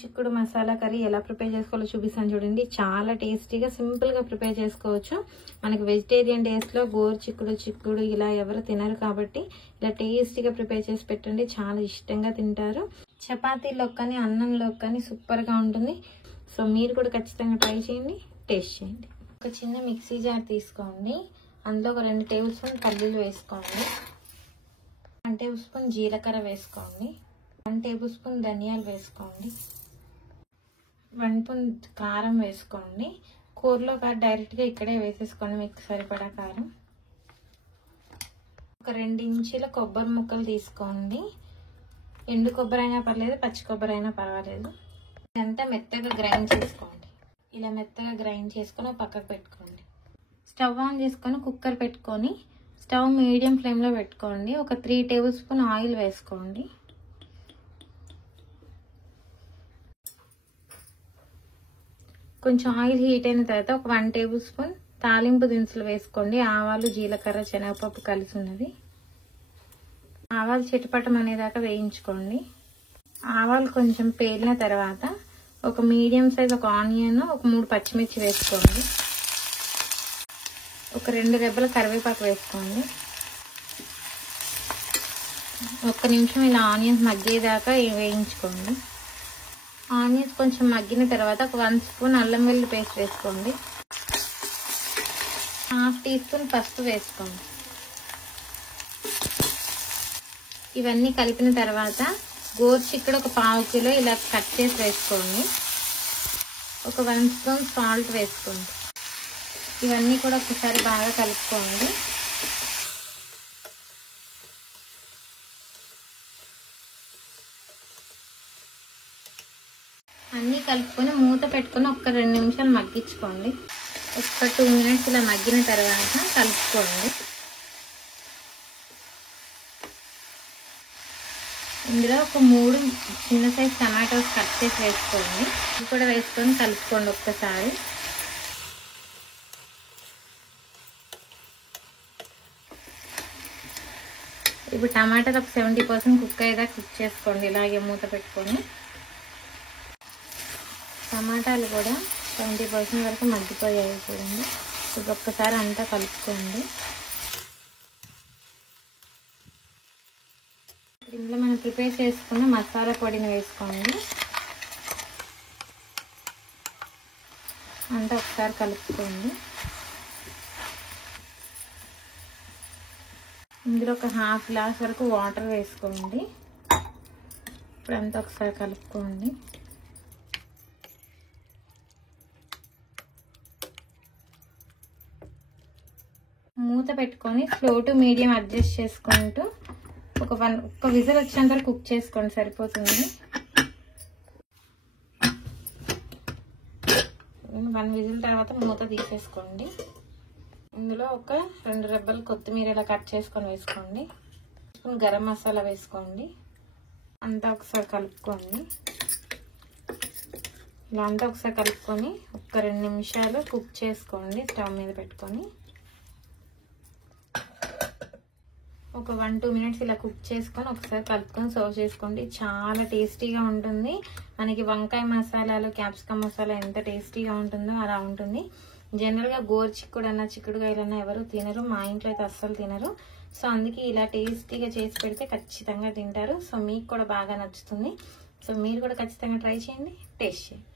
చిక్కుడు మసాలా కర్రీ ఎలా ప్రిపేర్ చేసుకోవాలో చూపిస్తాను చూడండి. చాలా టేస్టీగా సింపుల్ గా ప్రిపేర్ చేసుకోవచ్చు. మనకి వెజిటేరియన్ డేస్ లో చిక్కుడు ఇలా ఎవరు తినరు కాబట్టి ఇలా టేస్టీగా ప్రిపేర్ చేసి పెట్టండి. చాలా ఇష్టంగా తింటారు. చపాతీలో కానీ అన్నంలో కానీ సూపర్ గా ఉంటుంది. సో మీరు కూడా ఖచ్చితంగా ట్రై చేయండి, టేస్ట్ చేయండి. ఒక చిన్న మిక్సీ జార్ తీసుకోండి. అందులో ఒక 2 టేబుల్ స్పూన్ పల్లీలు వేసుకోండి, 1 టేబుల్ స్పూన్ జీలకర్ర వేసుకోండి, 1 టేబుల్ స్పూన్ ధనియాలు వేసుకోండి, 1 స్పూన్ కారం వేసుకోండి. కూరలో డైరెక్ట్గా ఇక్కడే వేసేసుకోండి మీకు సరిపడా కారం. ఒక 2 ఇంచీల కొబ్బరి ముక్కలు తీసుకోండి. ఎండు కొబ్బరి అయినా పర్లేదు, పచ్చి కొబ్బరి అయినా పర్వాలేదు. ఇదంతా మెత్తగా గ్రైండ్ చేసుకోండి. ఇలా మెత్తగా గ్రైండ్ చేసుకొని పక్కకు పెట్టుకోండి. స్టవ్ ఆన్ చేసుకొని కుక్కర్ పెట్టుకొని స్టవ్ మీడియం ఫ్లేమ్లో పెట్టుకోండి. ఒక 3 టేబుల్ స్పూన్ ఆయిల్ వేసుకోండి. కొంచెం ఆయిల్ హీట్ అయిన తర్వాత ఒక 1 టేబుల్ స్పూన్ తాలింపు దినుసులు వేసుకోండి. ఆవాలు, జీలకర్ర, శనగపప్పు కలిసి ఉన్నది. ఆవాలు చిటపటం అనేదాకా వేయించుకోండి. ఆవాలు కొంచెం పేలిన తర్వాత ఒక మీడియం సైజ్ ఒక ఆనియన్, ఒక 3 పచ్చిమిర్చి వేసుకోండి. ఒక 2 రెబ్బల కరివేపాకు వేసుకోండి. 1 నిమిషం ఇలా ఆనియన్స్ మగ్గేదాకా వేయించుకోండి. ఆనియన్స్ కొంచెం మగ్గిన తర్వాత ఒక 1 స్పూన్ అల్లం వెల్లుల్లి పేస్ట్ వేసుకోండి. 1/2 టీ స్పూన్ పసుపు వేసుకోండి. ఇవన్నీ కలిపిన తర్వాత గోరుచిక్కుడు ఒక 1/2 కిలో ఇలా కట్ చేసి వేసుకోండి. ఒక 1 స్పూన్ సాల్ట్ వేసుకోండి. ఇవన్నీ కూడా ఒకసారి బాగా కలుపుకోండి. అన్నీ కలుపుకొని మూత పెట్టుకొని ఒక 2 నిమిషాలు మగ్గించుకోండి. ఒక 2 మినిట్స్ ఇలా మగ్గిన తర్వాత కలుపుకోండి. ఇందులో ఒక 3 చిన్న సైజ్ టమాటోస్ కట్ చేసి వేసుకోండి. ఇది కూడా వేసుకొని కలుపుకోండి ఒక్కసారి. ఇప్పుడు టమాటాలు ఒక 70% కుక్ అయ్యేదాకా కుక్ చేసుకోండి. ఇలాగే మూత పెట్టుకొని టమాటాలు కూడా 70% వరకు మగ్గిపోయాయి చూడండి. ఇప్పుడు ఒక్కసారి అంతా కలుపుకోండి. ఇందులో మనం ప్రిపేర్ చేసుకున్న మసాలా పొడిని వేసుకోండి. అంతా ఒకసారి కలుపుకోండి. ఇందులో ఒక 1/2 గ్లాస్ వరకు వాటర్ వేసుకోండి. ఇప్పుడు అంతా ఒకసారి కలుపుకోండి. మూత పెట్టుకొని స్లో టు మీడియం అడ్జస్ట్ చేసుకుంటూ ఒక విజిల్ వచ్చేంత వరకు కుక్ చేసుకోండి, సరిపోతుంది. 1 విజిల్ తర్వాత మూత తీసేసుకోండి. ఇందులో ఒక 2 రెబ్బలు కొత్తిమీర ఇలా కట్ చేసుకొని వేసుకోండి. స్పూన్ గరం మసాలా వేసుకోండి. అంతా ఒకసారి కలుపుకోండి. ఇలా అంతా ఒకసారి కలుపుకొని ఒక 2 నిమిషాలు కుక్ చేసుకోండి స్టవ్ మీద పెట్టుకొని. ఒక 1-2 మినిట్స్ ఇలా కుక్ చేసుకొని ఒకసారి కలుపుకొని సర్వ్ చేసుకోండి. చాలా టేస్టీగా ఉంటుంది. మనకి వంకాయ మసాలాలు, క్యాప్సికమ్ మసాలా ఎంత టేస్టీగా ఉంటుందో అలా ఉంటుంది. జనరల్గా చిక్కుడుకాయలన్నా ఎవరు తినరు. మా ఇంట్లో అయితే అస్సలు తినరు. సో అందుకే ఇలా టేస్టీగా చేసి పెడితే ఖచ్చితంగా తింటారు. సో మీకు కూడా బాగా నచ్చుతుంది. సో మీరు కూడా ఖచ్చితంగా ట్రై చేయండి, టేస్ట్ చేయండి.